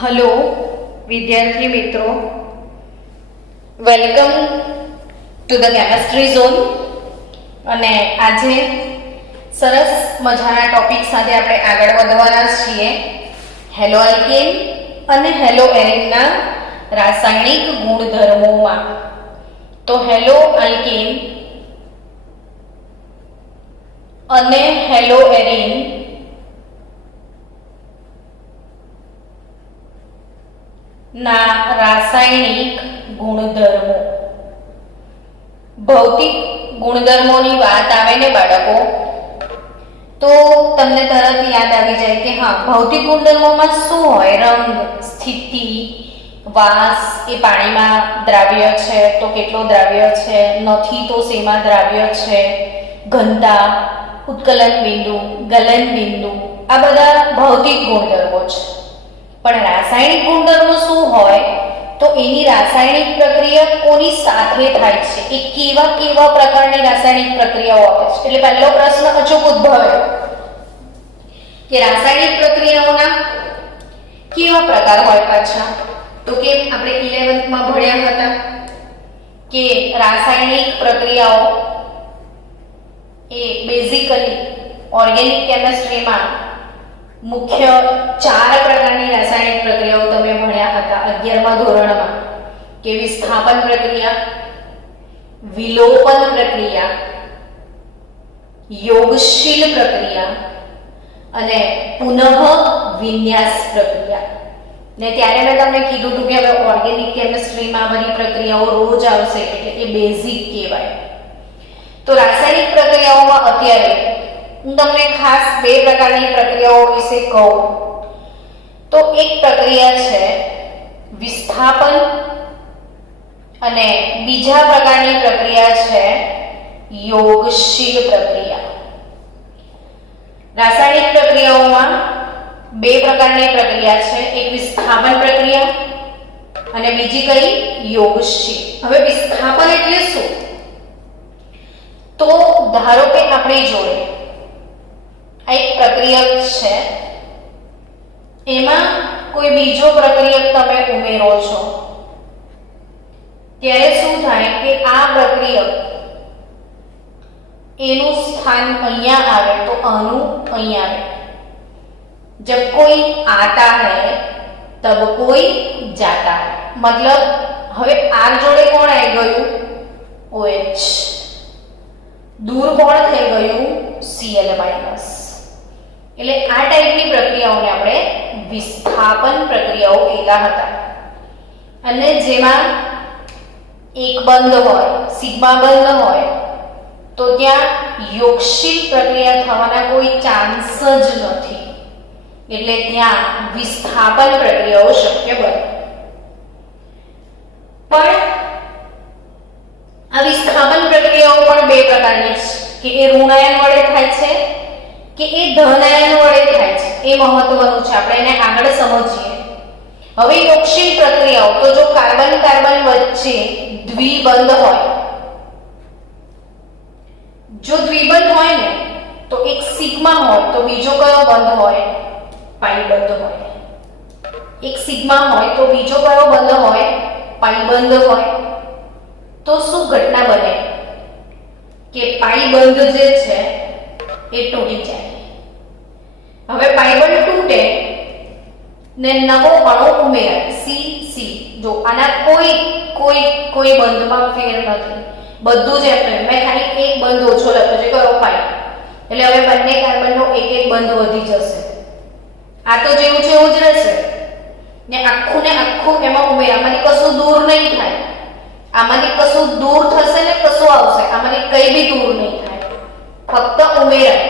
Hello વિદ્યાર્થી મિત્રો, welcome to the chemistry zone. અને આજે સરસ મજાના ટોપિક સાથે આપણે આગળ વધવાના છીએ. હેલો આલ્કેન અને હેલો એરિનના રાસાયણિક ગુણધર્મોમાં. તો હેલો આલ્કેન અને હેલો એરિન ના રાસાયણિક ગુણધર્મો. ભૌતિક ગુણધર્મોની વાત આવે ને બાળકો, તો તમને તરત યાદ આવી જાય કે હા, ભૌતિક ગુણધર્મોમાં શું હોય? રંગ, સ્થિતિ, વાસ, એ પાણીમાં દ્રાવ્ય છે તો કેટલો દ્રાવ્ય છે, નથી તો શેમાં દ્રાવ્ય છે, ઘનતા, ઉત્કલન બિંદુ, ગલન બિંદુ, આ બધા ભૌતિક ગુણધર્મો છે. પણ રાસાયણિક ગુણધર્મો શું હોય? તો એની રાસાયણિક પ્રક્રિયા કોની સાથે થાય છે, એ કેવા કેવા પ્રકારની રાસાયણિક પ્રક્રિયાઓ આપે છે. એટલે પહેલો પ્રશ્ન અચૂક ઉદ્ભવે કે રાસાયણિક પ્રક્રિયાઓના કેવા પ્રકાર હોય પાછા? તો કે આપણે 11th માં ભણ્યા હતા કે રાસાયણિક પ્રક્રિયાઓ એ બેઝિકલી ઓર્ગેનિક કેમિસ્ટ્રીમાં મુખ્ય 4 પ્રકારની રાસાયણિક પ્રક્રિયાઓ તમે ભણ્યા હતા 11મા ધોરણમાં, કે વિસ્થાપન પ્રક્રિયા, વિલોપન પ્રક્રિયા, યોગશીલ પ્રક્રિયા અને પુનઃ વિન્યાસ પ્રક્રિયા. ને ત્યારે મેં તમને કીધું હતું કે હવે ઓર્ગેનિક કેમિસ્ટ્રીમાં બધી પ્રક્રિયાઓ રોજ આવશે, એટલે એ બેઝિક કહેવાય. તો રાસાયણિક પ્રક્રિયાઓમાં અત્યારે હું તમને ખાસ 2 પ્રકારની પ્રક્રિયાઓ વિશે કહું. તો એક પ્રક્રિયા છે વિસ્થાપન અને બીજા પ્રકારની પ્રક્રિયા છે યોગશીલ પ્રક્રિયા. રાસાયણિક પ્રક્રિયાઓમાં 2 પ્રકારની પ્રક્રિયા છે, એક વિસ્થાપન પ્રક્રિયા અને બીજી કઈ? યોગશીલ. હવે વિસ્થાપન એટલે શું? તો ધારો કે આપણી જોડે આ એક પ્રક્રિયક છે, એમાં કોઈ બીજો પ્રક્રિયક તમે ઉમેરો છો, ત્યારે શું થાય કે આ પ્રક્રિયક એનું સ્થાન અહીંયા આવે તો આનું અહીંયા આવે. जब कोई आता है तब कोई जाता है. मतलब હવે R જોડે કોણ આવી ગયું? OH. દૂર કોણ થઈ ગયું? Cl-. એટલે આ ટાઈપની પ્રક્રિયાઓને આપણે વિસ્થાપન પ્રક્રિયાઓ કહેતા હતા. અને જેમાં એક બંધ હોય, સિગ્મા બંધ હોય, તો ત્યાં યોગશીલ પ્રક્રિયા થવાના કોઈ ચાન્સ જ નથી. એટલે ત્યાં વિસ્થાપન પ્રક્રિયાઓ શક્ય બને. પણ આ વિસ્થાપન પ્રક્રિયાઓ પણ 2 પ્રકારની છે, કે એ ઋણાયન વડે થાય છે કે એ ધનાયન વડે થાય છે. એ મહત્વનું છે, આપણે એને આગળ સમજીએ. હવે યોગશીલ પ્રક્રિયાઓ, તો જો કાર્બન કાર્બન વચ્ચે દ્વિબંધ હોય, જો દ્વિબંધ હોય ને તો એક સિગ્મા હોય તો બીજો કયો બંધ હોય? પાઈ બંધ હોય. એક સિગ્મા હોય તો બીજો કયો બંધ હોય? પાઈ બંધ હોય. તો શું ઘટના બને કે પાઈ બંધ જે છે એ તૂટી જાય. હવે પાઈ બંધ તૂટે ને નવો અણુ ઉમેરાય CC. જો આના કોઈ બંધમાં ફેર નથી, બધું જ એમ. મેં ખાલી એક બંધ ઓછો લખ્યો છે, કયો? પાઈ. એટલે હવે બંને કાર્બનનો એક એક બંધ વધી જશે. આ તો જેવું છે એવું જ રહેશે ને આખું એમાં ઉમેરામાંથી કશું દૂર નહીં થાય. આમાંથી કશું દૂર થશે ને કશું આવશે, આમાંથી કઈ બી દૂર નહીં થાય, ફક્ત ઉમેરાય.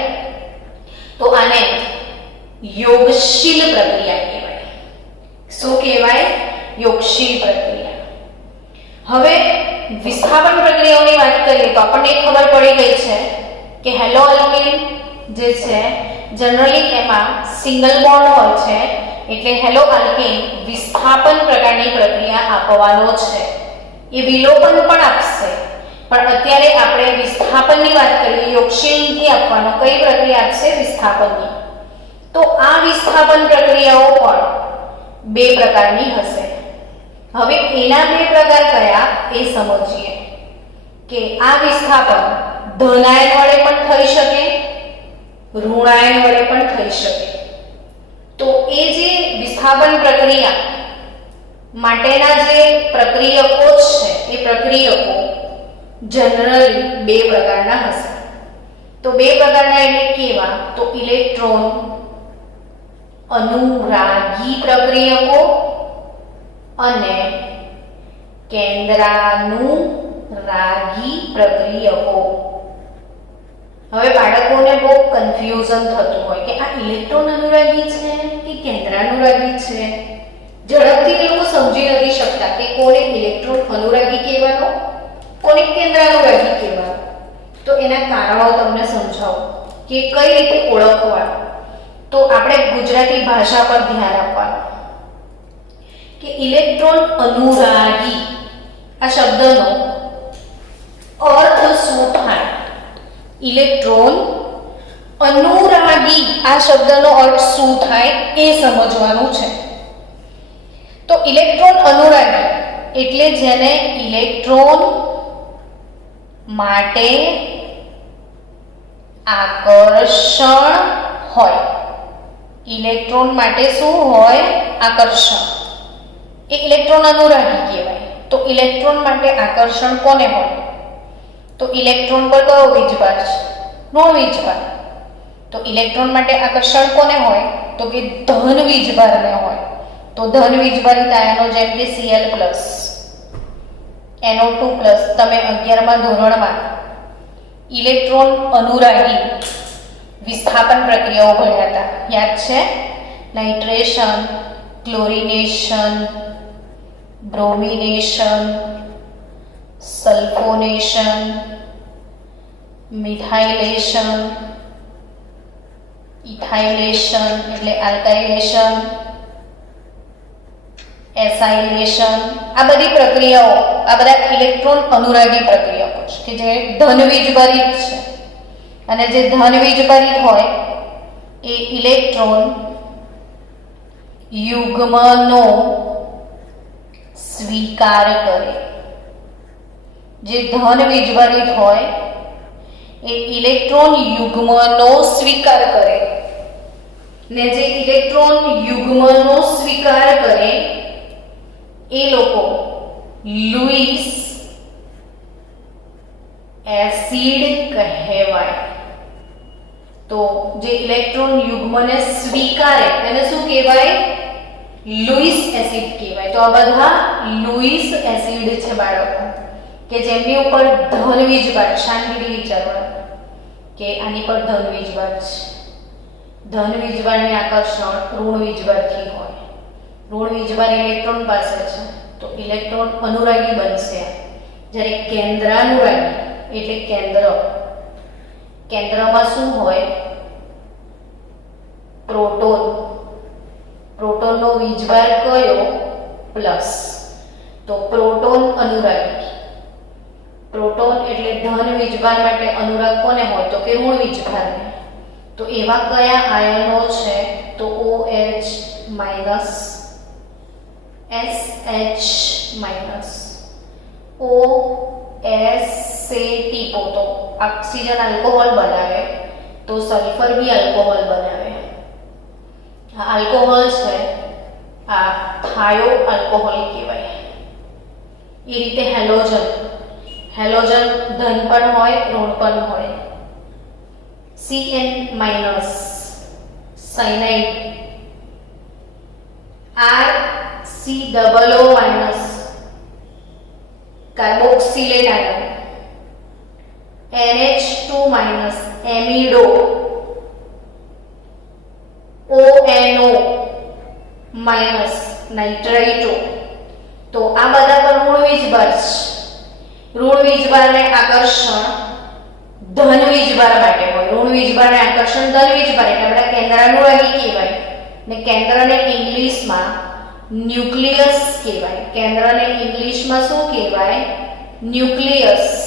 તો આને યોગશીલ પ્રક્રિયા કહેવાય. શું કહેવાય? યોગશીલ પ્રક્રિયા. હવે વિસ્થાપન પ્રક્રિયાઓની વાત કરીએ તો આપણને ખબર પડી ગઈ છે કે હેલો આલ્કેન જે છે જનરલી એમાં સિંગલ બોન્ડ હોય છે, એટલે હેલો આલ્કેન વિસ્થાપન પ્રકારની પ્રક્રિયા આપવાનો છે. એ વિલોપન પણ આપશે, પણ અત્યારે આપણે વિસ્થાપનની વાત કરીએ. યોગશીલથી આપવાનો. કઈ પ્રક્રિયા આપશે? વિસ્થાપનની. તો આ વિસ્થાપન પ્રક્રિયાઓ પણ બે પ્રકારની હશે. હવે એના બે પ્રકાર કયા એ સમજીએ કે આ વિસ્થાપન ધનાયન વડે પણ થઈ શકે, ઋણાયન વડે પણ થઈ શકે. તો એ જે વિસ્થાપન પ્રક્રિયા માટેના જે પ્રક્રિયકો છે એ પ્રક્રિયકો જનરલી બે પ્રકારના હશે. તો બે પ્રકારના એટલે કેવા? તો ઇલેક્ટ્રોન અનુરાગી પ્રક્રિયકો અને કેન્દ્રાનુરાગી પ્રક્રિયકો. હવે બાળકોને બહુ કન્ફ્યુઝન થતું હોય કે આ ઇલેક્ટ્રોન અનુરાગી છે કે કેન્દ્રાનુરાગી છે. ઝડપથી એ લોકો સમજી નથી શકતા કે કોને ઇલેક્ટ્રોન અનુરાગી કહેવાનો, કોને કેન્દ્રાનુરાગી કહેવાનો. તો એના કારણો તમને સમજાવું કે કઈ રીતે ઓળખવાનું. તો આપણે ગુજરાતી ભાષા પર ધ્યાન આપવાનું કે ઇલેક્ટ્રોન અનુરાગી આ શબ્દનો અર્થ શું થાય. ઇલેક્ટ્રોન અનુરાગી આ શબ્દનો અર્થ શું થાય એ સમજવાનું છે. તો ઇલેક્ટ્રોન અનુરાગી એટલે જેને ઇલેક્ટ્રોન માટે આકર્ષણ હોય. ઇલેક્ટ્રોન માટે શું હોય? આકર્ષણ. એ ઇલેક્ટ્રોન અનુરાગી કહેવાય. તો ઇલેક્ટ્રોન માટે આકર્ષણ કોને હોય? તો ઇલેક્ટ્રોન પર કયો વીજભાર છે? ઋણ વીજભાર. તો ઇલેક્ટ્રોન માટે આકર્ષણ કોને હોય? તો કે ધન વીજભારને હોય. તો ધન વીજભારિત આયનો જેમ કે Cl+, NO2+, તમે 11મા ધોરણમાં ઇલેક્ટ્રોન અનુરાગી વિસ્થાપન પ્રક્રિયાઓ ભણ્યા હતા, યાદ છે? નાઇટ્રેશન, ક્લોરિનેશન, બ્રોમિનેશન, સલ્ફોનેશન, મિથાઇલેશન, ઇથાઇલેશન એટલે આલ્કાઇલેશન, એસાઇલેશન. આ બધી પ્રક્રિયાઓ, આ બધા ઇલેક્ટ્રોન અનુરાગી પ્રક્રિયાઓ છે કે જે ધન વીજભારિત છે. અને જે ધન વીજભારિત હોય એ ઇલેક્ટ્રોન યુગ્મનો સ્વીકાર કરે. જે ધન વીજભારિત હોય એ ઇલેક્ટ્રોન યુગ્મનો સ્વીકાર કરે. ને જે ઇલેક્ટ્રોન યુગ્મનો સ્વીકાર કરે એ લોકો લુઈસ એસિડ કહેવાય. તો જે ઇલેક્ટ્રોન યુગ્મને સ્વીકારે એને શું કહેવાય? લુઈસ એસિડ કહેવાય. તો આ બધા લુઈસ એસિડ છે બાળકો કે જેમની ઉપર ધન વીજભાર, શાંતિથી વિચારવાનું કે આની પર ધન વીજભાર છે. ધન વીજભારને આકર્ષણ ઋણ વીજભારથી હોય. ઋણ વીજભાર ઇલેક્ટ્રોન પાસે છે તો ઇલેક્ટ્રોન અનુરાગી બનશે. જ્યારે કેન્દ્રાનુરાગી એટલે કેન્દ્ર, કેન્દ્રમાં શું હોય? પ્રોટોન. પ્રોટોનનો વીજભાર કયો? પ્લસ. તો પ્રોટોન અનુરાગી. પ્રોટોન એટલે ધન વીજભાર માટે અનુરાગ કોને હોય? તો કે ઋણ વીજભારને. તો એવા કયા આયનો છે? તો OH-, SH-, OSAT તો ઓક્સિજન આલ્કોહોલ બનાવે, તો સલ્ફર બી આલ્કોહોલ બનાવે. આ આલ્કોહોલ છે આ થાયો આલ્કોહોલ કહેવાય. એ રીતે હેલોજન. હેલોજન ધન પણ હોય, ઋણ પણ હોય. Cn- cyanide. RCOO- carboxylate ion. NH2- amido. ONO- nitrito. તો આ બધા પર ઋણ વીજભાર છે. ઋણ વીજભારને આકર્ષણ ધન વીજભાર માટે હોય. ઋણ વીજભારને આકર્ષણ ધન વીજભાર એટલે આપણે કેન્દ્રાનુરાગી કહેવાય. ને કેન્દ્રને ઇંગ્લિશમાં ન્યુક્લિયસ કહેવાય. કેન્દ્રને ઇંગ્લિશમાં શું કહેવાય? ન્યુક્લિયસ.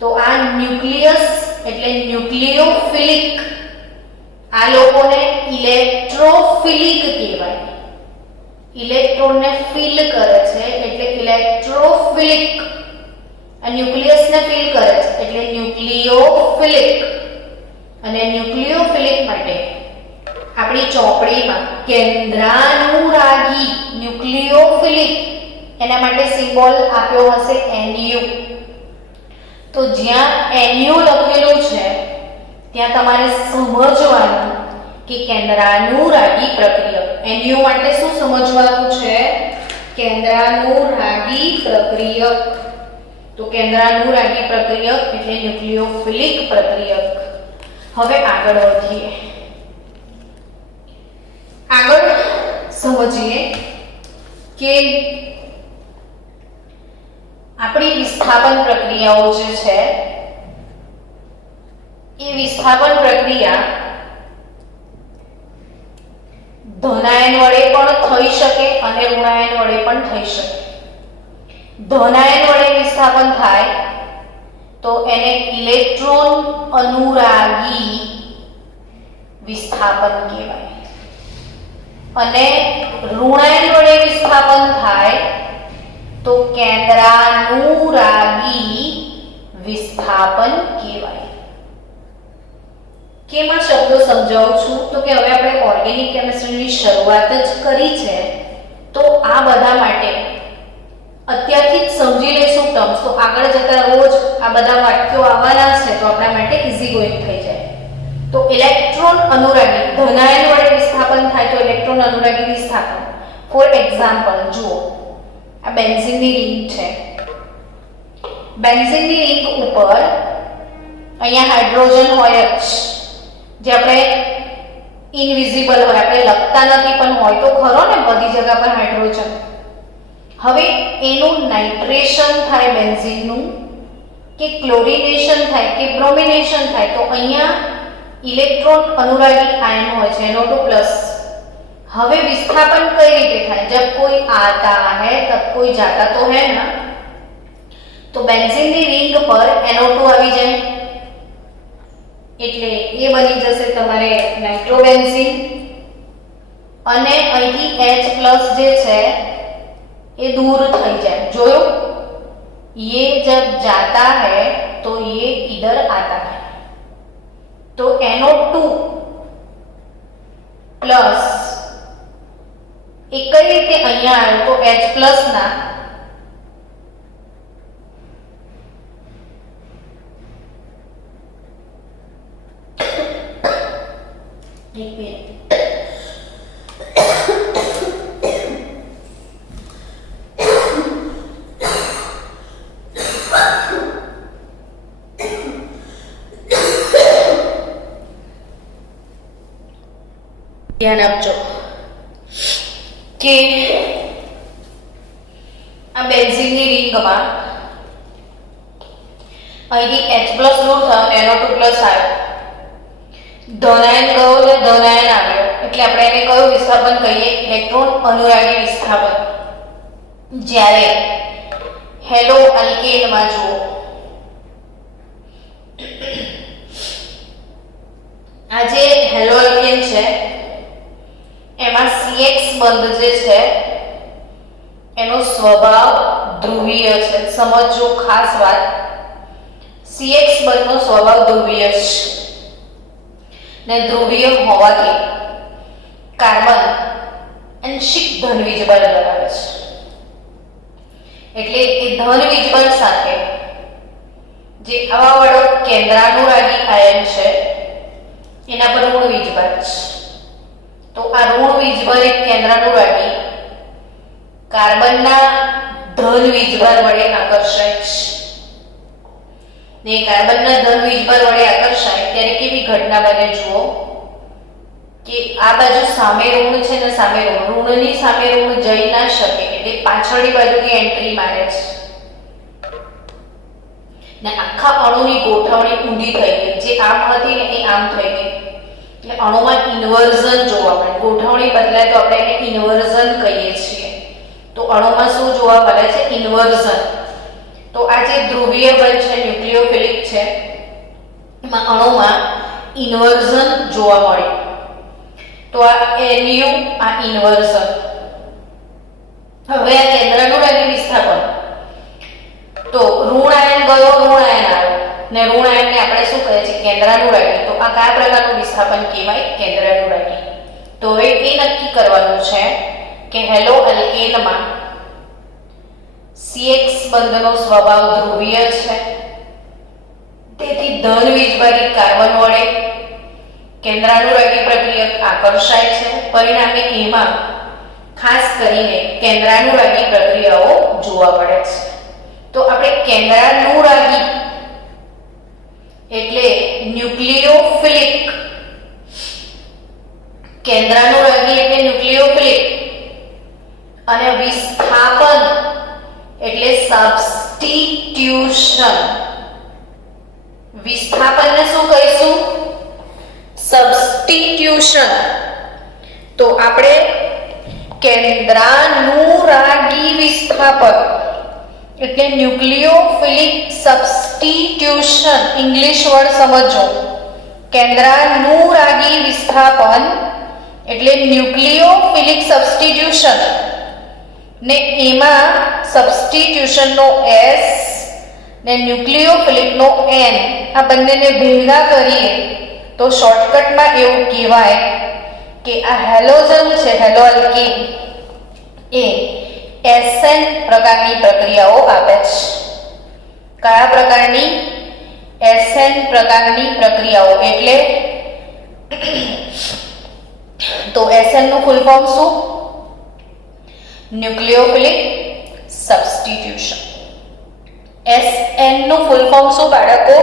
તો આ ન્યુક્લિયસ એટલે ન્યુક્લિયોફિલિક. આ લોકોને ઇલેક્ટ્રોફિલિક કહેવાય. ઇલેક્ટ્રોનને ફિલ કરે છે એટલે ઇલેક્ટ્રોફિલિક, આ ન્યુક્લિયસને ફિલ કરે છે એટલે ન્યુક્લિયોફિલિક. અને ન્યુક્લિયોફિલિક માટે આપણી ચોપડીમાં કેન્દ્રાનુરાગી ન્યુક્લિયોફિલિક એના માટે સિમ્બોલ આપ્યો હશે NU. તો જ્યાં NU લખેલું છે ત્યાં તમારે સમજવાનું કે કેન્દ્રાનુરાગી પ્રક્રિયક. NU માટે શું સમજવાનું છે? કેન્દ્રાનુરાગી પ્રક્રિયક. તો કેન્દ્રાનુરાગી પ્રક્રિયક એટલે ન્યુક્લિયોફિલિક પ્રક્રિયક. હવે આગળ વધીએ. આગળ સમજીએ કે આપણી વિસ્થાપન પ્રક્રિયાઓ જે છે એ વિસ્થાપન પ્રક્રિયા ધનાયન વડે પણ થઈ શકે અને ઋણાયન વડે પણ થઈ શકે. ધનાયન વડે વિસ્થાપન થાય તો એને ઇલેક્ટ્રોન અનુરાગી વિસ્થાપન કહેવાય. અને ઋણાયન વડે વિસ્થાપન થાય તો કેન્દ્રાનુરાગી વિસ્થાપન કહેવાય. કેમાં શબ્દો સમજાવું છું તો કે હવે આપણે ઓર્ગેનિક કેમિસ્ટ્રીની શરૂઆત જ કરી છે તો આ બધા માટે અત્યારથી જ સમજી લઈશું ટર્મ્સ તો આગળ જતા રોજ આ બધા વાક્યો આવવાના છે તો આપણા માટે ઈઝી ગોઈંગ થઈ જાય. તો ઇલેક્ટ્રોન અનુરાગી ધનાયન વડે વિસ્થાપન થાય તો ઇલેક્ટ્રોન અનુરાગી વિસ્થાપન. ફોર એક્ઝામ્પલ જુઓ, આ બેન્ઝીનની રિંગ છે. બેન્ઝીનની રિંગ ઉપર અહીંયા હાઇડ્રોજન હોય જ જે આપણે ઇનવિઝિબલ હોય, આપણે લખતા નથી પણ હોય તો ખરો ને બધી જગ્યા પર હાઇડ્રોજન. હવે એનું નાઇટ્રેશન થાય બેન્ઝીનનું કે ક્લોરિનેશન થાય કે બ્રોમિનેશન થાય તો અહીંયા ઇલેક્ટ્રોન અનુરાગી આયન હોય છે NO2+. હવે विस्थापन कई रीते થાય? जब कोई आता है तब कोई जाता तो है ना. तो बेंजीन ની રિંગ પર NO2 આવી જાય એટલે એ બની જશે તમારે નાઇટ્રોબેન્ઝીન અને અહીંથી H+ જે છે એ दूर થઈ જાય. જોયો? ये जब जाता है तो ये इधर आता है. तो NO2+ એક કઈ રીતે અહીંયા આવ્યો તો H+ ના એક મિનિટ ધ્યાન આપજો કે આ બેન્ઝીનની રિંગમાં અહીંથી H+ દૂર થયો NO2+ આવ્યો, ધનાયન ગયો ને ધનાયન આવ્યો એટલે આપણે એને કયું વિસ્થાપન કહીએ? ઇલેક્ટ્રોન અનુરાગી વિસ્થાપન. જ્યારે હેલો આલ્કેનમાં જુઓ, આ જે હેલો આલ્કેન છે એમાં CX બંધ જે છે એનો સ્વભાવ ધ્રુવીય છે. સમજો ખાસ વાત, CX બંધનો સ્વભાવ ધ્રુવીય છે ને ધ્રુવીય હોવાથી કાર્બન આંશિક ધન વીજબળ ધરાવે છે. એટલે એ ધન વીજબળ સાથે જે આવા વાળો કેન્દ્રાનુરાગી આયન છે એના પર ઋણ વીજબળ છે. તો આ ઋણ વીજબળ એક કેન્દ્રાનુરાગી કાર્બનના ધન વીજબળ વડે આકર્ષાય છે ને કાર્બનના ધન વીજબળ વડે આકર્ષાય ત્યારે કેવી ઘટના બને જુઓ કે આ બાજુ સામે ઋણ છે ને સામે ઋણની સામે ઋણ જઈ ના શકે એટલે પાછળની બાજુથી એન્ટ્રી મારે છે ને આખા અણુની ગોઠવણી ઊંધી થઈ ગઈ. જે આમ હતી ને એ આમ થઈ ગઈ એટલે અણુમાં ઇન્વર્ઝન જોવા મળે. ગોઠવણી બદલાય તો આપણે એને ઇન્વર્ઝન કહીએ છીએ. તો અણુમાં શું જોવા મળે છે? ઇન્વર્ઝન. તો આ જે ધ્રુવીય બળ છે ન્યુક્લિયોફિલિક છે એમાં અણુમાં ઇન્વર્ઝન જોવા મળે. તો આ NU આ ઇન્વર્ઝન હવે આ કેન્દ્રાનુરાગી વિસ્થાપન, તો ઋણ આયન ગયો, ઋણ આયન આવ્યો ને ઋણ આયનને આપણે શું કહે છે? કેન્દ્રાનુરાગી. તો આ કયા પ્રકારનું વિસ્થાપન કહેવાય? કેન્દ્રાનુરાગી. તો હવે એ નક્કી કરવાનું છે કે હેલો અલ્કેનમાં CX બંધનો સ્વભાવ ધ્રુવીય છે, તેથી ધન વીજભારિત કાર્બન વડે કેન્દ્રાનુરાગી પ્રક્રિયક આકર્ષાય છે. પરિણામે એમાં ખાસ કરીને કેન્દ્રાનુરાગી પ્રક્રિયાઓ જોવા મળે છે. તો આપણે કેન્દ્રાનુરાગી એટલે ન્યુક્લિયોફિલિક, કેન્દ્રાનુરાગી એટલે ન્યુક્લિયોફિલિક અને વિસ્થાપન એટલે સબસ્ટિટ્યુશન. વિસ્થાપનને શું કહીશું? સબસ્ટિટ્યુશન. તો આપણે કેન્દ્રાનુરાગી વિસ્થાપન એટલે ન્યુક્લિયોફિલિક સબસ્ટિટ્યુશન, ઇંગ્લિશ વર્ડ સમજો. કેન્દ્રાનુરાગી વિસ્થાપન એટલે ન્યુક્લિયોફિલિક સબસ્ટિટ્યુશન ને એમાં સબસ્ટિટ્યુશન નો S ને ન્યુક્લિયોફિલિક નો N, આ બંનેને ભેગા કરીએ તો શોર્ટકટમાં એવું કહેવાય કે આ હેલોજન છે, હેલો અલ્કીન, એ SN પ્રકારની પ્રક્રિયાઓ આપે છે. કયા પ્રકારની? SN પ્રકારની પ્રક્રિયાઓ. એટલે તો SN નું ફૂલ ફોર્મ શું? ન્યુક્લિયોફિલિક સબસ્ટિટ્યુશન. SN નું ફૂલ ફોર્મ શું બાળકો?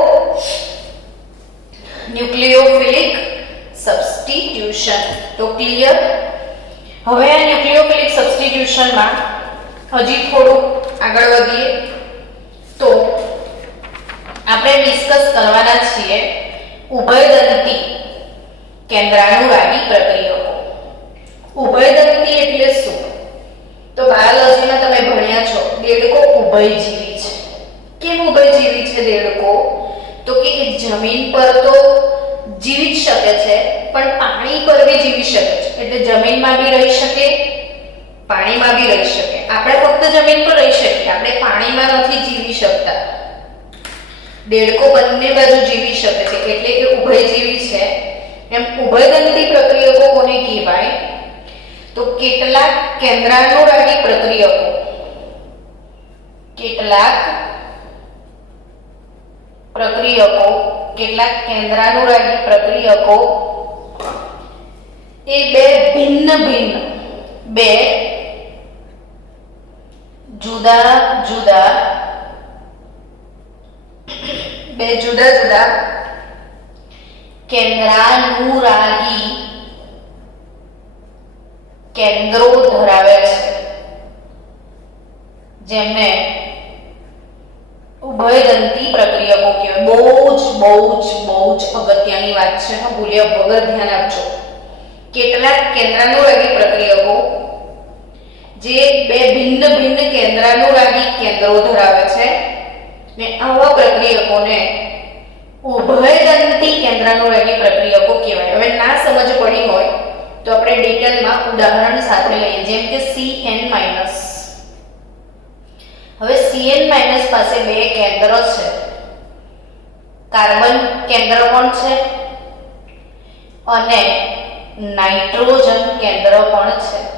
ન્યુક્લિયોફિલિક સબસ્ટિટ્યુશન. તો ક્લિયર? હવે આ ન્યુક્લિયોફિલિક સબસ્ટિટ્યુશનમાં હજી થોડું આગળ વધીએ તો આપણે ડિસ્કસ કરવાના છીએ ઉભયદંતી કેન્દ્રાનુરાગી પ્રક્રિયકો. ઉભયદંતી એટલે શું? તો બાયોલોજીમાં તમે ભણ્યા છો, દેડકો ઉભયજીવી છે. કેમ ઉભયજીવી છે દેડકો? તો કે એ જમીન પર તો જીવી જ શકે છે, પણ પાણી પર બી જીવી શકે છે. એટલે જમીનમાં બી રહી શકે, પાણીમાં બી રહી શકે. આપણે ફક્ત જમીન પર રહી શકીએ, આપણે પાણીમાં નથી જીવી શકતા. દેડકો બંને બાજુ જીવી શકે છે, એટલે કે ઉભયજીવી છે. એમ ઉભયદંતી પ્રક્રિયકો કોને કહેવાય? તો કેટલાક કેન્દ્રાનુરાગી પ્રક્રિયકો, કેટલાક કેન્દ્રાનુરાગી પ્રક્રિયકો એ બે જુદા જુદા કેન્દ્રાનુરાગી કેન્દ્રો ધરાવે છે, જેમને ઉભયદંતી પ્રક્રિયકો કહેવાય. બહુ જ અગત્યની વાત છે, ભૂલ્યા વગર ધ્યાન આપજો. કેટલાક કેન્દ્રાનુરાગી પ્રક્રિયકો જે બે ભિન્ન કેન્દ્રાનુરાગી કેન્દ્રો ધરાવે છે ને આવા પ્રક્રિયકોને ઉભયદંતી કેન્દ્રાનુરાગી પ્રક્રિયકો કહેવાય. હવે ના સમજ પડી હોય તો આપણે ડિટેલમાં ઉદાહરણ સાથે લઈએ, જેમ કે CN-. હવે CN- પાસે બે કેન્દ્ર છે. કાર્બન કેન્દ્ર પણ છે અને નાઇટ્રોજન કેન્દ્ર પણ છે.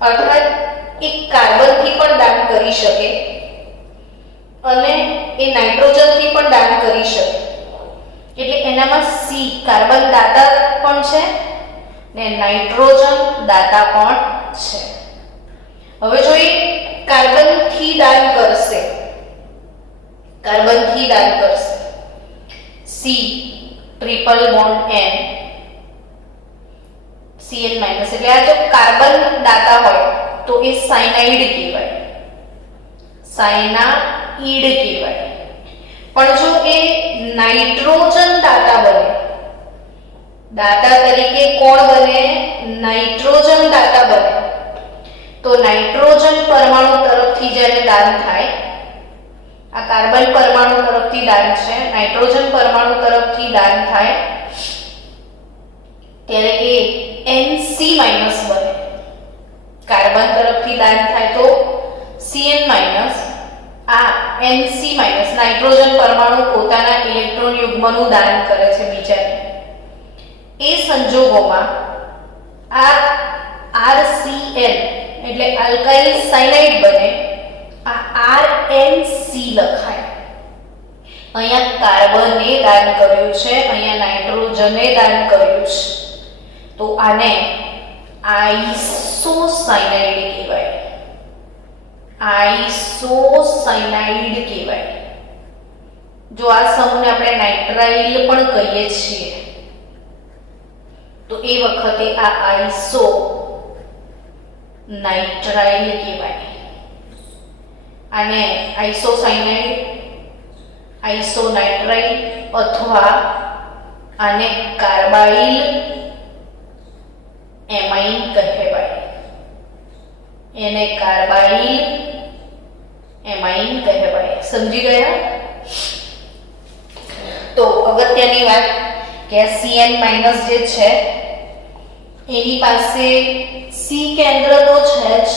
અર્થાત એક કાર્બનથી પણ દાન કરી શકે અને એ નાઇટ્રોજનથી પણ દાન કરી શકે. એટલે એનામાં C કાર્બન દાતા પણ છે ને નાઇટ્રોજન દાતા પણ છે. હવે જો એ કાર્બનથી દાન કરશે, C triple bond N, Cn- એટલે આ જો કાર્બન દાતા હોય તો એ સાયનાઇડ કહેવાય. પણ જો એ નાઇટ્રોજન દાતા બને, દાતા તરીકે કોણ બને? નાઇટ્રોજન દાતા બને. તો નાઇટ્રોજન પરમાણુ તરફથી જ્યારે દાન થાય, આ કાર્બન પરમાણુ તરફથી દાન છે, નાઇટ્રોજન પરમાણુ તરફથી દાન થાય ત્યારે એ NC- બને. કાર્બન તરફથી દાન થાય તો Cn માઇનસ આ Nc માઇનસ નાઇટ્રોજન પરમાણુ પોતાના ઇલેક્ટ્રોન યુગ્મનું દાન કરે છે બીજાને. એ સંજોગોમાં આ RCl એટલે આલ્કાઇલ સાયનાઇડ બને. આ RNC લખાય. અહીંયા કાર્બને દાન કર્યું છે, અહીંયા નાઇટ્રોજને દાન કર્યું છે, તો આને આઇસોસાયનાઇડ કહેવાય. આઇસોસાયનાઇડ કહેવાય. જો આ સમૂહને આપણે નાઇટ્રાઇલ પણ કહીએ છીએ, તો એ વખતે આ આઇસો નાઇટ્રાઇલ કહેવાય. આને આઇસોસાયનાઇડ, આઇસોનાઇટ્રાઇલ અથવા આને કાર્બાઇલ એમાઇન કહેવાય. એને કાર્બાઇલ એમાઇન કહેવાય. સમજી ગયા? તો અગત્યની વાત કે Cn માઇનસ જે છે એની પાસે C કેન્દ્ર તો છે જ,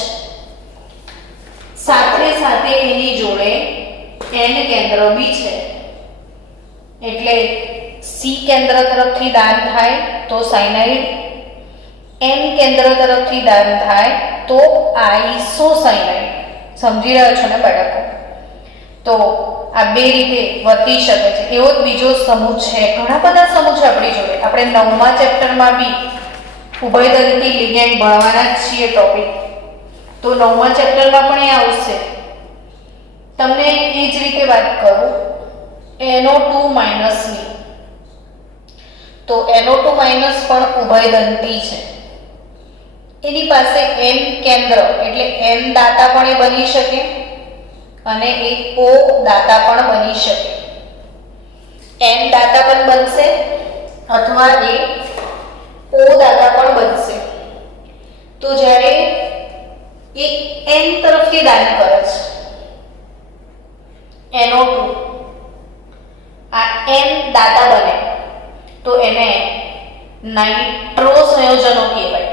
સાથે સાથે એની જોડે N કેન્દ્ર બી છે. એટલે C કેન્દ્ર તરફથી દાન થાય તો સાયનાઇડ, N કેન્દ્ર તરફથી દાન થાય તો આઇસોસાયનાઇડ. સમજી રહ્યા છો ને બાળકો? તો આ બે રીતે વર્તી શકે છે. એવો જ બીજો સમૂહ છે, ઘણા બધા સમૂહ છે આપણી જોડે. આપણે 9મા ચેપ્ટરમાં બી ઉભયદંતી લિગેન્ડ ભણવાના જ છીએ ટોપિક, તો 9મા ચેપ્ટરમાં પણ એ આવશે. તમને એ જ રીતે વાત કરું NO2 માઇનસની, તો NO2 માઇનસ પણ ઉભયદંતી છે. એની પાસે N કેન્દ્ર એટલે N દાતા પણ એ બની શકે અને એક O દાતા પણ બની શકે. N દાતા પણ બનશે અથવા એ O દાતા પણ બનશે. તો જ્યારે એ N તરફથી દાન કરે છે NO2, આ N દાતા બને તો એને નાઇટ્રો સંયોજનો કહેવાય.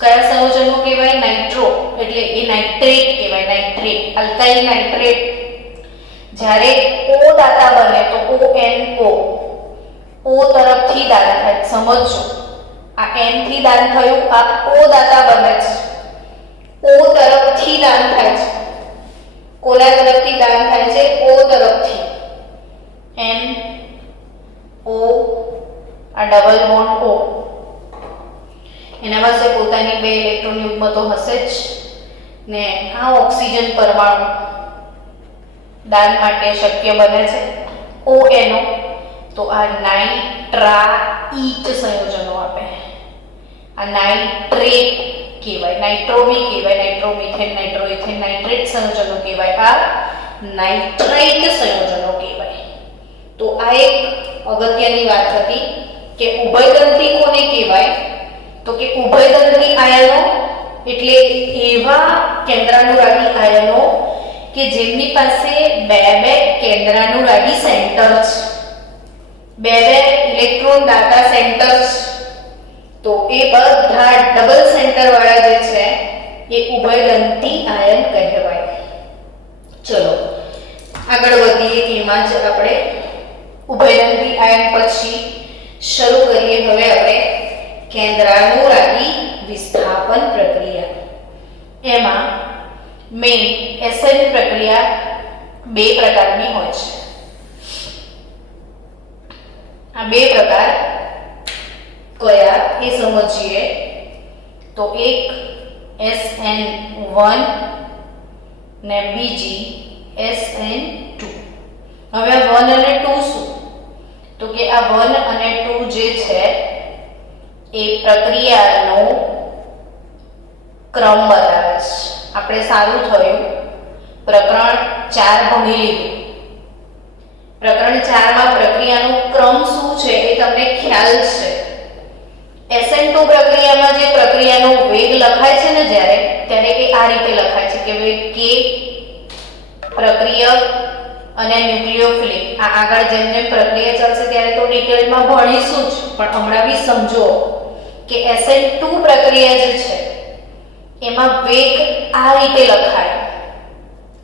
કયા સંયોજનો કહેવાય? નાઇટ્રો એટલે એ નાઇટ્રેટ કહેવાય. Nitrate, alkyl nitrate. જ્યારે O દાતા બને તો ONO, O તરફથી દાન થાય. સમજો, આ N થી દાન થયું, આ O દાતા બને છે, O તરફથી દાન થાય છે. કોના તરફથી દાન થાય છે? O તરફથી. N O, આ ડબલ બોન્ડ O, એના પાસે પોતાની 2 ઇલેક્ટ્રોન યુગ્મ તો હશે જ ને. આ ઓક્સિજન પરમાણુ દાન માટે શક્ય બને છે ONO, તો આ નાઇટ્રાઇટ સંયોજનો આપે. આ નાઇટ્રેટ કહેવાય, નાઇટ્રો બી કહેવાય, નાઇટ્રોમિથેન, નાઇટ્રોઇથેન, નાઇટ્રેટ સંયોજનો કહેવાય. આ નાઇટ્રાઇટ સંયોજનો કહેવાય. તો આ એક અગત્યની વાત હતી કે ઉભયદંતી કોને કહેવાય? તો કે ઉભયદંતી આયનો એટલે એવા કેન્દ્રાનુરાગી આયનો કે જેમની પાસે 2 કેન્દ્રાનુરાગી સેન્ટર છે, 2 ઇલેક્ટ્રોન દાતા સેન્ટર છે. તો એ બધા ડબલ સેન્ટર વાળા જે છે એ ઉભયદંતી આયન કહેવાય. ચલો આગળ વધીએ. એમાં જ આપણે ઉભયદંતી આયન પછી શરૂ કરીએ હવે આપણે કેન્દ્રાનુરાગી વિસ્થાપન પ્રક્રિયા. એમાં મેઇન SN પ્રક્રિયા 2 પ્રકારની હોય છે. આ 2 પ્રકાર કયા એ સમજીએ. તો એક SN1 ને બીજી SN2. હવે 1 અને 2 શું? તો કે આ 1 અને 2 જે છે એ પ્રક્રિયાનો ક્રમ બતાવે છે. આપણે સારું થયું પ્રકરણ 4 ભણી લીધું. પ્રકરણ 4 માં પ્રક્રિયાનો ક્રમ શું છે એ તમને ખ્યાલ છે. SN2 પ્રક્રિયામાં જે પ્રક્રિયાનો વેગ લખાય છે ને ત્યારે એ આ રીતે લખાય છે કે વેગ K પ્રક્રિયક અને ન્યુક્લિયોફિલિક. આ આગળ જેમ જેમ પ્રક્રિયા ચાલશે ત્યારે તો ડિટેલમાં ભણીશું જ, પણ હમણાં બી સમજો કે SN2 પ્રક્રિયા જે છે એમાં વેગ આ રીતે લખાય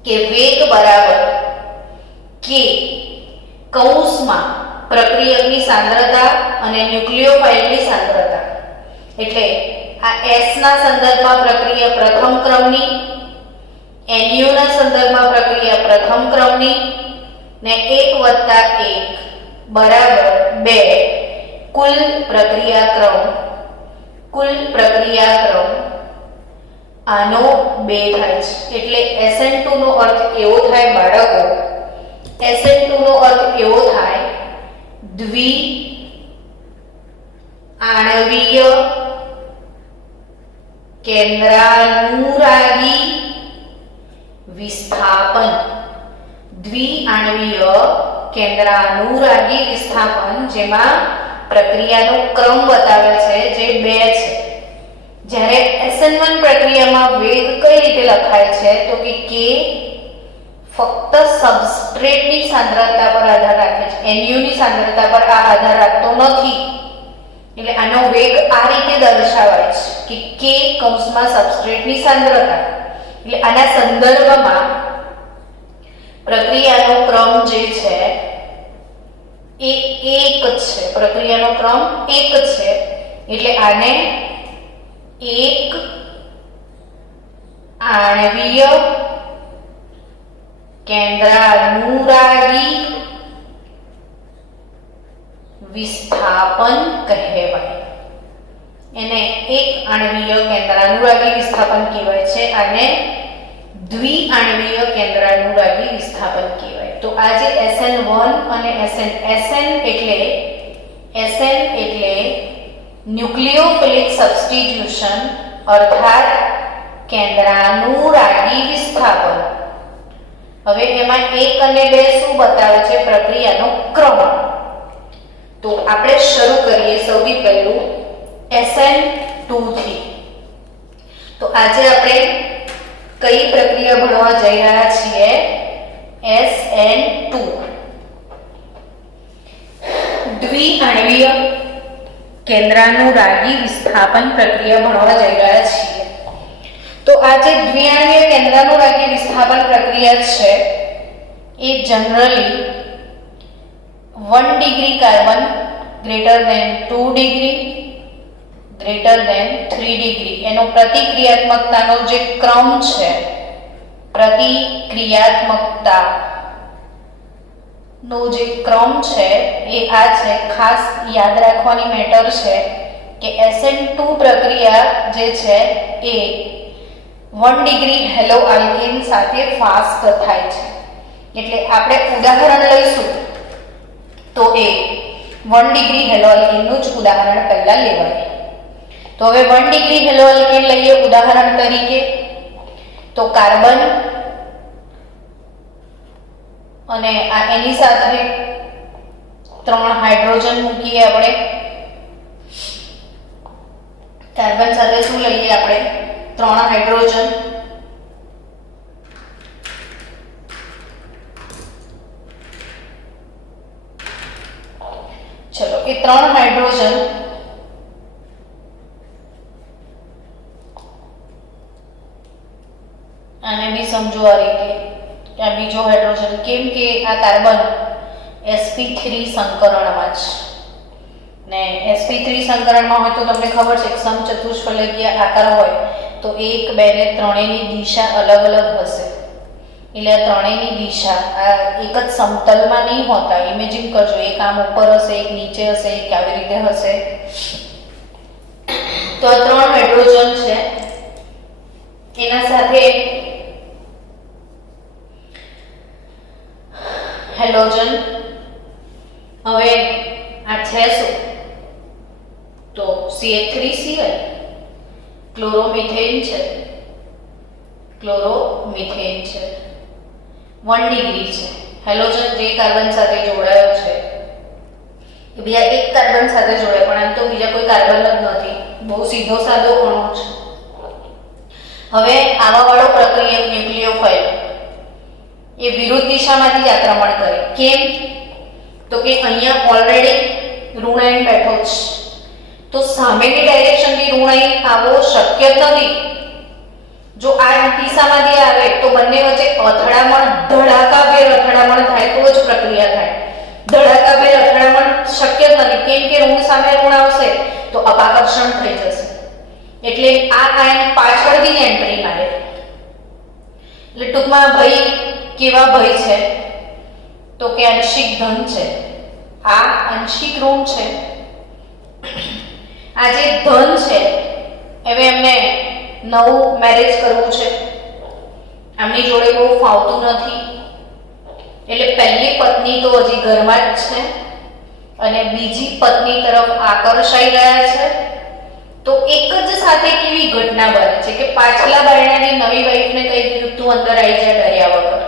કે વેગ બરાબર કે કૌંસમાં પ્રક્રિયકની સાંદ્રતા અને ન્યુક્લિયોફાઇલની સાંદ્રતા, એટલે આ S ના સંદર્ભમાં પ્રક્રિયા પ્રથમ ક્રમની, NU ના સંદર્ભમાં પ્રક્રિયા પ્રથમ ક્રમની ને 1 + 1 બરાબર 2 કુલ પ્રક્રિયા ક્રમ આનો 2 થાય છે. એટલે SN2 નો અર્થ એવો થાય બાળકો, SN2 નો અર્થ એવો થાય દ્વિ આણ્વીય કેન્દ્રાનુરાગી વિસ્થાપન. દ્વિઆણ્વીય કેન્દ્રાનુરાગી વિસ્થાપન જેમાં પ્રક્રિયાનો ક્રમ બતાવે છે જે 2 છે. જ્યારે SN1 પ્રક્રિયામાં વેગ કઈ રીતે લખાય છે તો કે k ફક્ત સબસ્ટ્રેટની સાંદ્રતા પર આધાર રાખે છે, NU ની સાંદ્રતા પર આ આધાર રાખતો નથી. એટલે આનો વેગ આ રીતે દર્શાવાય છે કે k કૌંસમાં સબસ્ટ્રેટની સાંદ્રતા. એટલે આના સંદર્ભમાં પ્રક્રિયાનો ક્રમ જે છે એ 1 છે, પ્રક્રિયાનો ક્રમ 1 છે. એટલે આને 1 આણ્વીય કેન્દ્રાનુરાગી વિસ્થાપન કહેવાય. એને 1 આણ્વીય કેન્દ્રાનુરાગી વિસ્થાપન કહેવાય છે. આને દ્વિઆણ્વીય કેન્દ્રાનુરાગી વિસ્થાપન કહેવાય. તો આ જે SN1 અને SN એટલે ન્યુક્લિયોફિલિક સબસ્ટિટ્યુશન અર્થાત કેન્દ્રાનુરાગી વિસ્થાપન. હવે એમાં 1 અને 2 શું બતાવે છે? પ્રક્રિયાનો ક્રમ. તો આપણે શરૂ કરીએ સૌથી પહેલું SN2 થી. તો આજે આપણે કઈ પ્રક્રિયા ભણવા જઈ રહ્યા છીએ? SN2 દ્વિઆણ્વીય કેન્દ્રાનુરાગી વિસ્થાપન પ્રક્રિયા ભણવા જઈ રહ્યા છીએ. તો આ જે દ્વિઆણ્વીય કેન્દ્રાનુરાગી વિસ્થાપન પ્રક્રિયા છે એ generally 1 degree carbon greater than 2 degree greater than 3 degree એનો પ્રતિક્રિયાત્મકતાનો જે ક્રમ છે, પ્રતિક્રિયાત્મકતા નો જે ક્રમ છે એ આ છે. ખાસ યાદ રાખવાની મેટર છે કે SN2 પ્રક્રિયા જે છે એ 1 ડિગ્રી હેલો આલ્કેન સાથે ફાસ્ટ થાય છે. એટલે આપણે ઉદાહરણ લઈશું તો એ 1 ડિગ્રી હેલો આલ્કેનનું જ ઉદાહરણ પહેલા લેવાય. તો હવે 1 ડિગ્રી હેલો આલ્કેન લઈએ ઉદાહરણ તરીકે. તો કાર્બન અને આ એની સાથે 3 હાઇડ્રોજન મૂકીએ આપણે. કાર્બન સાથે શું લઈએ આપણે? 3 હાઇડ્રોજન. ચલો એ 3 હાઇડ્રોજન આને બી સમજો આ રીતે કે આ બીજો હાઇડ્રોજન, કેમ કે આ કાર્બન sp3 સંકરણમાં છે ને sp3 સંકરણમાં હોય તો તમને ખબર છે કે સમચતુષ્ફલકીય આકાર હોય તો 1 2 ને 3 ની દિશા અલગ અલગ હશે. એટલે આ ત્રણેયની દિશા આ એક જ સમતલમાં નહીં હોતા. ઇમેજિન કરજો, એક આમ ઉપર હશે, એક નીચે હશે, એક આવી રીતે હશે. તો આ 3 હાઇડ્રોજન છે, એના સાથે હેલોજન. હવે આ છે શું? તો CH3Cl ક્લોરોમિથેન છે. ક્લોરોમિથેન છે. 1 ડિગ્રી છે. હેલોજન જે કાર્બન સાથે જોડાયો છે એ બીજા એક કાર્બન સાથે જોડાય, પણ આમ તો બીજા કોઈ કાર્બન જ નથી, બહુ સીધો સાદો અણુ છે. હવે આવા વાળો પ્રક્રિયક ન્યુક્લિયોફાઇલ એ વિરુદ્ધ દિશામાંથી જ આક્રમણ કરે. કેમ? તો કે અહીંયા ઓલરેડી ઋણ આયન બેઠો છે, તો સામેની ડાયરેક્શનથી ઋણ અહીં આવવો શક્ય જ નથી. જો આ દિશામાંથી આવે તો બંને વચ્ચે અથડામણ, ધડાકાભેર અથડામણ થાય તો જ પ્રક્રિયા થાય. ધડાકાભેર અથડામણ શક્ય જ નથી, કેમ કે ઋણ સામે ઋણ આવશે તો અપાકર્ષણ થઈ જશે. એટલે આ આયન પાછળથી જ એન્ટ્રી મારે. એટલે ટૂંકમાં ભય કેવા ભય છે તો કે આંશિક ધન છે, આ આંશિક ઋણ છે. આ જે ધન છે હવે એમને નવું મેરેજ કરવું છે, આમની જોડે બહુ ફાવતું નથી. એટલે પહેલી પત્ની તો હજી ઘરમાં જ છે અને બીજી પત્ની તરફ આકર્ષાઈ રહ્યા છે. તો એક જ સાથે કેવી ઘટના બને છે કે પાછલા બારણાની નવી વાઈફને કહી દીધું તું અંદર આવી જા ડર્યા વગર.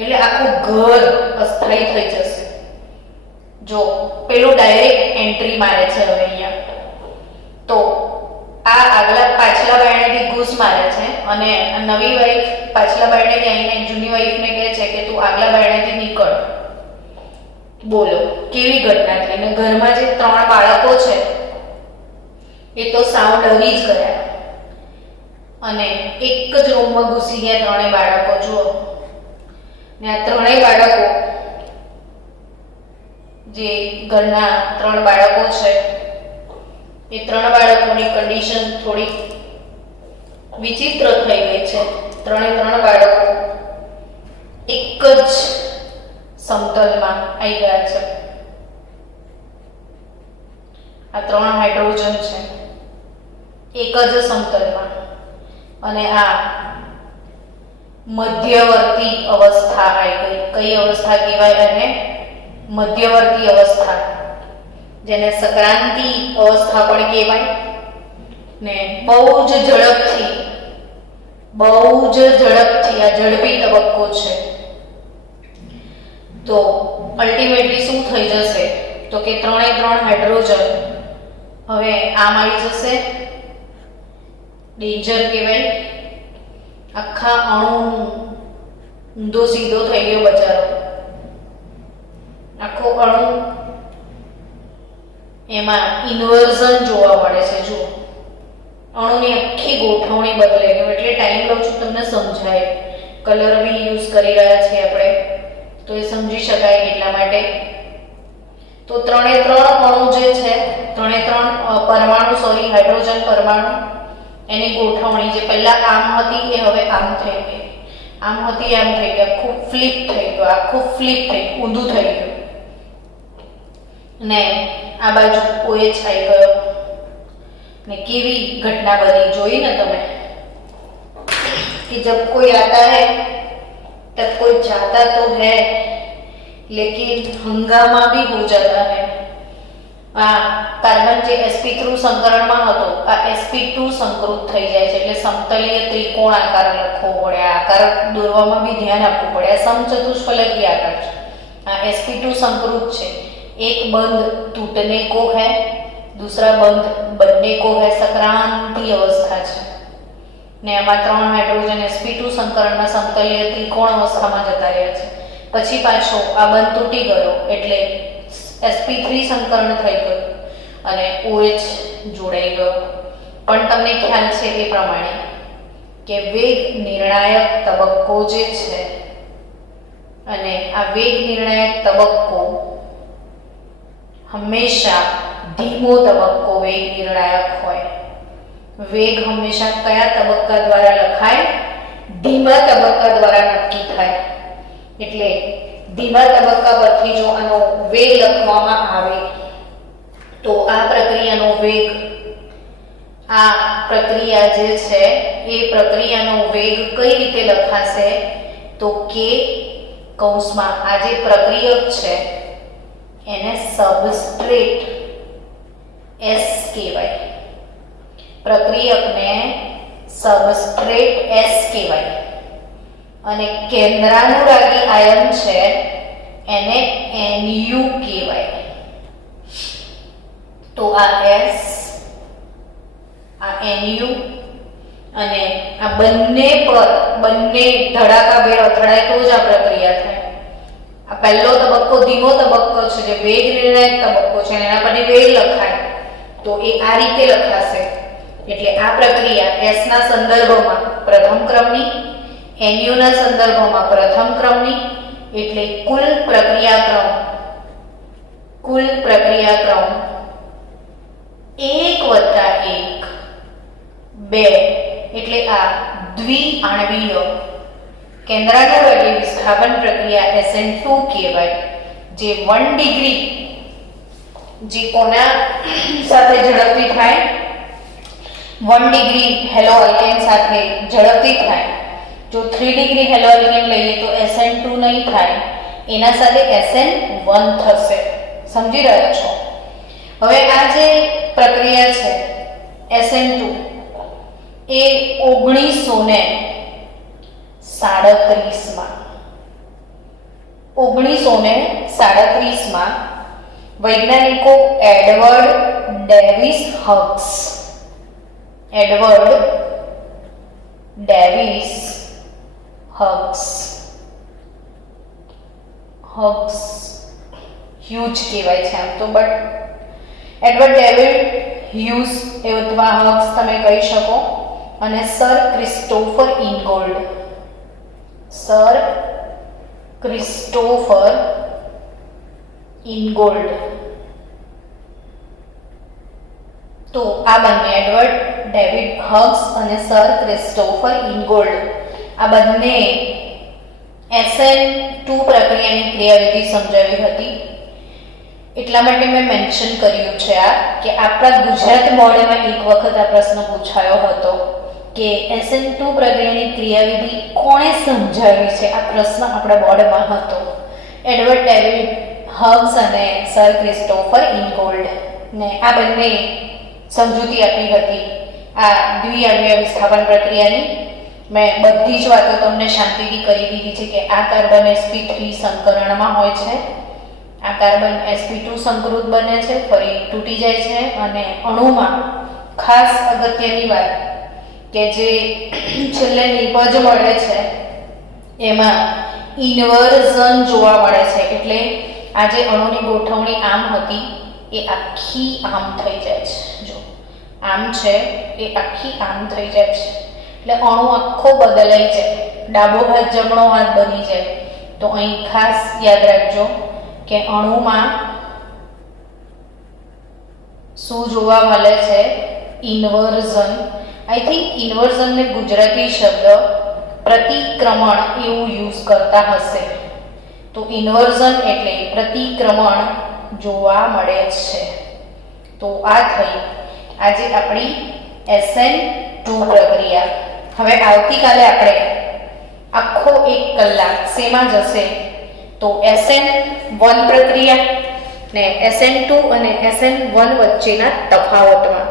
એટલે આખું ઘર અસ્થાયી થઈ જશે. જો પેલો ડાયરેક્ટ એન્ટ્રી મારે છે હવે અહીંયા, તો આ આગલા પાછલા બારણેથી ઘૂસ મારે છે અને નવી વાઈફ પાછલા બારણેથી આવીને જૂની વાઈફને કહે છે કે તું આગલા બારણેથી નીકળ. બોલો કેવી ઘટના થઈ. અને ઘરમાં જે 3 બાળકો છે એ તો સાવ ડરી જ ગયા અને એક જ રૂમમાં ઘૂસી ગયા 3 બાળકો. જુઓ ને આ 3 બાળકો, જે ઘરના 3 બાળકો છે એ 3 બાળકોની કન્ડિશન થોડી વિચિત્ર થઈ ગઈ છે. 3 બાળકો એક જ સમતલમાં આવી ગયા છે. આ 3 હાઇડ્રોજન છે એક જ સમતલમાં અને આ મધ્યવર્તી અવસ્થા આવી ગઈ. કઈ અવસ્થા કહેવાય? અને મધ્યવર્તી અવસ્થા, જેને સંક્રાંતિ અવસ્થા પણ કહેવાય. ને બહુ જ ઝડપથી આ ઝડપી તબક્કો છે. તો અલ્ટિમેટલી શું થઈ જશે તો કે 3 હાઇડ્રોજન હવે આમ આવી જશે. ડેન્જર કહેવાય. આખા અણુ ઊંધો સીધો થઈ ગયો બચારો. આખો અણુ એમાં ઇન્વર્ઝન જોવા મળે છે. જો અણુની આખી ગોઠવણી બદલાઈ ગઈ. એટલે ટાઈમ લઉં છું તમને સમજાય. કલર બી યુઝ કરી રહ્યા છીએ આપણે તો એ સમજી શકાય એટલા માટે. તો 3 અણુ જે છે, 3 પરમાણુ, સોરી હાઇડ્રોજન પરમાણુ, એની ગોઠવણી જે પહેલા આમ હતી એ હવે આમ થઈ ગઈ. આમ હતી આમ થઈ ગઈ. આખું ફ્લિપ થઈ ગયું. આખું ફ્લિપ થઈ ગયું, ઊંધું થઈ ગયું. ને આ બાજુ OH આવી ગયો. ને કેવી ઘટના બની જોઈ ને તમે कि जब कोई आता है तब कोई जाता तो है लेकिन हंगामा भी हो जाता है. આ કાર્બન જે sp3 સંકરણમાં હતો આ sp2 સંકૃત થઈ જાય છે. એટલે સમતલીય ત્રિકોણ આકાર લખવો પડે. આકાર દોરવામાં બી ધ્યાન આપવું પડે. આ સમચતુષ્ફલકીય આકાર છે. આ sp2 संकृत છે. एक बंध टूटने को है, दूसरा बंध बनने को है. संक्रांति अवस्था છે ને આમાં 3 હાઇડ્રોજન sp2 સંકરણમાં સમતલીય ત્રિકોણ અવસ્થામાં જતા રહ્યા છે. પછી પાછો આ બંધ તૂટી ગયો એટલે sp3 સંકરણ થઈ ગયું અને OH જોડાઈ ગયો. પણ તમને ખ્યાલ છે એ પ્રમાણે કે વેગ નિર્ણાયક તબક્કો જે છે અને આ વેગ નિર્ણાયક તબક્કો હંમેશા ધીમો તબક્કો વેગ નિર્ણાયક હોય. વેગ હંમેશા કયા તબક્કા દ્વારા લખાય? ધીમા તબક્કા દ્વારા નક્કી થાય. એટલે ધીમા તબક્કા પરથી જો આનો વેગ લખવામાં આવે તો આ પ્રક્રિયાનો વેગ, આ પ્રક્રિયા જે છે એ પ્રક્રિયાનો વેગ કઈ રીતે લખાશે તો કે કૌંસમાં આ જે પ્રક્રિયક છે એને સબસ્ટ્રેટ S કહેવાય. પ્રક્રિયકને સબસ્ટ્રેટ S કહેવાય અને કેન્દ્રાનુરાગી આયન છે એને Nu કહેવાય. તો આ S, આ Nu અને આ બંને ધડાકાભેર અથડાય તો જ આ પ્રક્રિયા થાય. આ પહેલો તબક્કો ધીમો તબક્કો છે જે વેગ નિર્ણાયક તબક્કો છે એના પર વેગ લખાય તો એ આ રીતે લખાશે. એટલે આ પ્રક્રિયા S ના સંદર્ભમાં પ્રથમ ક્રમની, NU ના સંદર્ભમાં પ્રથમ ક્રમની, એટલે કુલ પ્રક્રિયા ક્રમ 1 + 1 2, એટલે આ દ્વિઆણ્વીય કેન્દ્રાનુગામી વિસ્થાપન પ્રક્રિયા SN2 કહેવાય, જે 1 ડિગ્રી જે કોના સાથે ઝડપથી થાય, 1 ડિગ્રી હેલો અલ્કેન સાથે ઝડપથી થાય. જો 3 ડિગ્રી હેલો અલ્કેન લઈએ તો SN2 નહીં થાય, એના સાથે SN1 થશે. સમજી રહ્યા છો? હવે આ જે પ્રક્રિયા છે SN2 એ 1937 માં વૈજ્ઞાનિકો એડવર્ડ ડેવિસ હ્યુઝ કહેવાય છે આમ તો, બટ એડવર્ડ ડેવિડ હ્યુઝ અથવા હગ્સ તમે કહી શકો, અને સર ક્રિસ્ટોફર ઇનગોલ્ડ. તો આ બંને એડવર્ડ ડેવિડ હગ્સ અને સર ક્રિસ્ટોફર ઇનગોલ્ડ આ બંને SN2 પ્રક્રિયાની ક્રિયાવિધિ સમજાવી હતી. એટલા માટે મેં મેન્શન કર્યું છે આ કે આપણા ગુજરાત બોર્ડમાં એક વખત આ પ્રશ્ન પૂછાયો હતો કે SN2 પ્રક્રિયાની ક્રિયાવિધિ કોણે સમજાવી છે. આ પ્રશ્ન આપણા બોર્ડમાં હતો. એડવર્ડ ડેવિડ હગ્સ અને સર ક્રિસ્ટોફર ઇનગોલ્ડ ને આ બંને સમજૂતી આપી હતી આ દ્વિઆણ્વીય વિસ્થાપન પ્રક્રિયાની. મેં બધી જ વાતો તમને શાંતિથી કરી દીધી છે કે આ કાર્બન sp3 સંકરણમાં હોય છે, આ કાર્બન sp2 સંકૃત બને છે, ફરી તૂટી જાય છે, અને અણુમાં ખાસ અગત્યની વાત કે જે છેલ્લે નિપજ મળે છે એમાં ઇન્વર્ઝન જોવા મળે છે. એટલે આ જે અણુની ગોઠવણી આમ હતી એ આખી આમ થઈ જાય છે. જો આમ છે એ આખી આમ થઈ જાય છે, એટલે અણુ આખો બદલાઈ જાય, ડાબો હાથ જમણો હાથ બની જાય. તો અહીં ખાસ યાદ રાખજો કે અણુમાં શું જોવા મળે છે? ઇન્વર્ઝન. આઈ થિંક ઇન્વર્ઝનને ગુજરાતી શબ્દ પ્રતિક્રમણ એવું યુઝ કરતા હશે. તો ઇન્વર્ઝન એટલે પ્રતિક્રમણ જોવા મળે છે. તો આ થઈ આજે આપણી SN2 પ્રક્રિયા. હવે આવતીકાલે આપણે આખો 1 કલાક શેમાં જશે? તો SN1 પ્રક્રિયા ને SN2 અને SN1 વચ્ચેના તફાવતમાં.